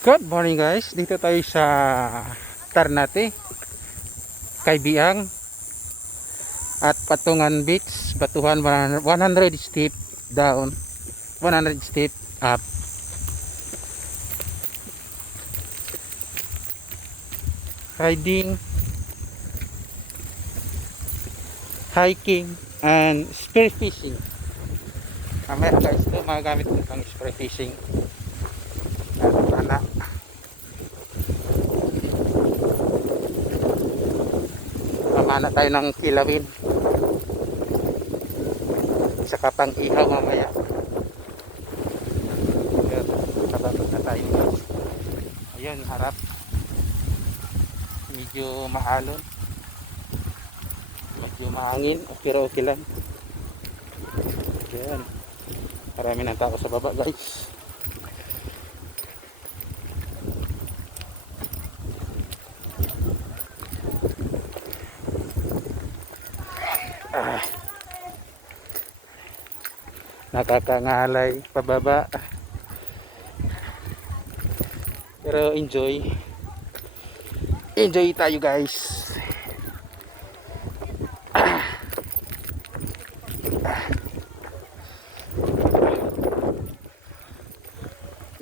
Good morning guys, dito tayo sa Ternate, Kaybiang at Patungan Beach, Batuhan 100 step down, 100 step up. Riding, hiking, and spear fishing. Meron guys ito, magagamit ko ng spear fishing. Anak. Mamana tayo ng kilawin. Saka pang ihaw mamaya. Nababag na tayo guys. Ayun, harap. Medyo maalon. Medyo mahangin. Pero okay lang. Ayun. Marami ng tao sa baba guys. Nakakangalay pababa, pero enjoy tayo guys.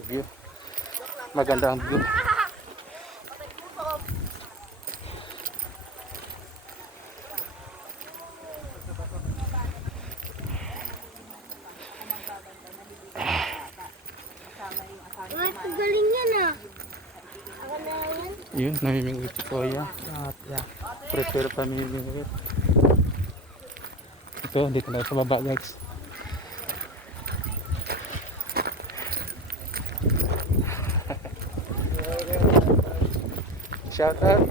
View, maganda ang view. Galing yan ah. Yun, namimingwit si Kuya. Prepare pa namimingwit. Ito, dito na sa baba guys. Shout out.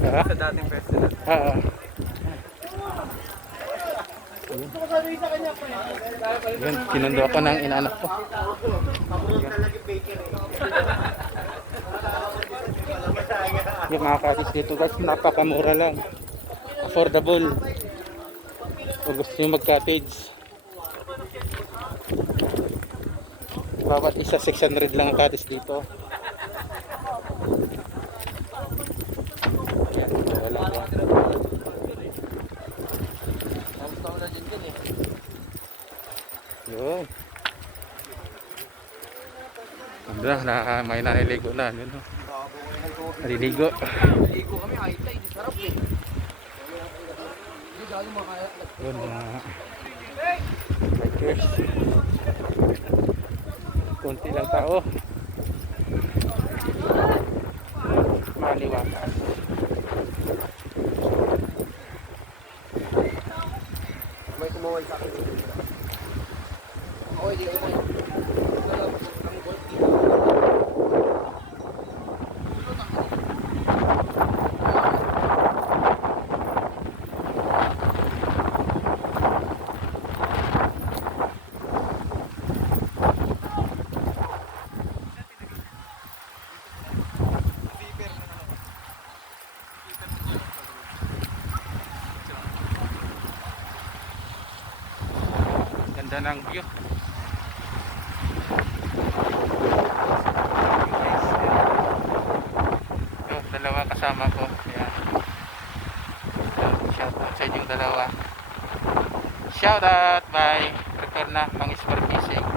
Sa dating president. Yun, kinundo ako ng inaanak ko. Yung mga cottage dito guys, napakamura lang. Affordable. Kung gusto nyo mag-cottage, bawat isa 600 lang ang cottage dito. Ayan, wala lang. Yun. May naliligo na. Yun, no? Naliligo. Ligo kami, high tide, sarap eh. Yun, mga bikers. Kunti lang tao. Maliwakas. May kumawal sa akin. Okay, di ako. Ganda ng view. Yung dalawa kasama ko. Yan. Shout out sa inyong dalawa. Shout out, bye. Prepare na pang sport fishing.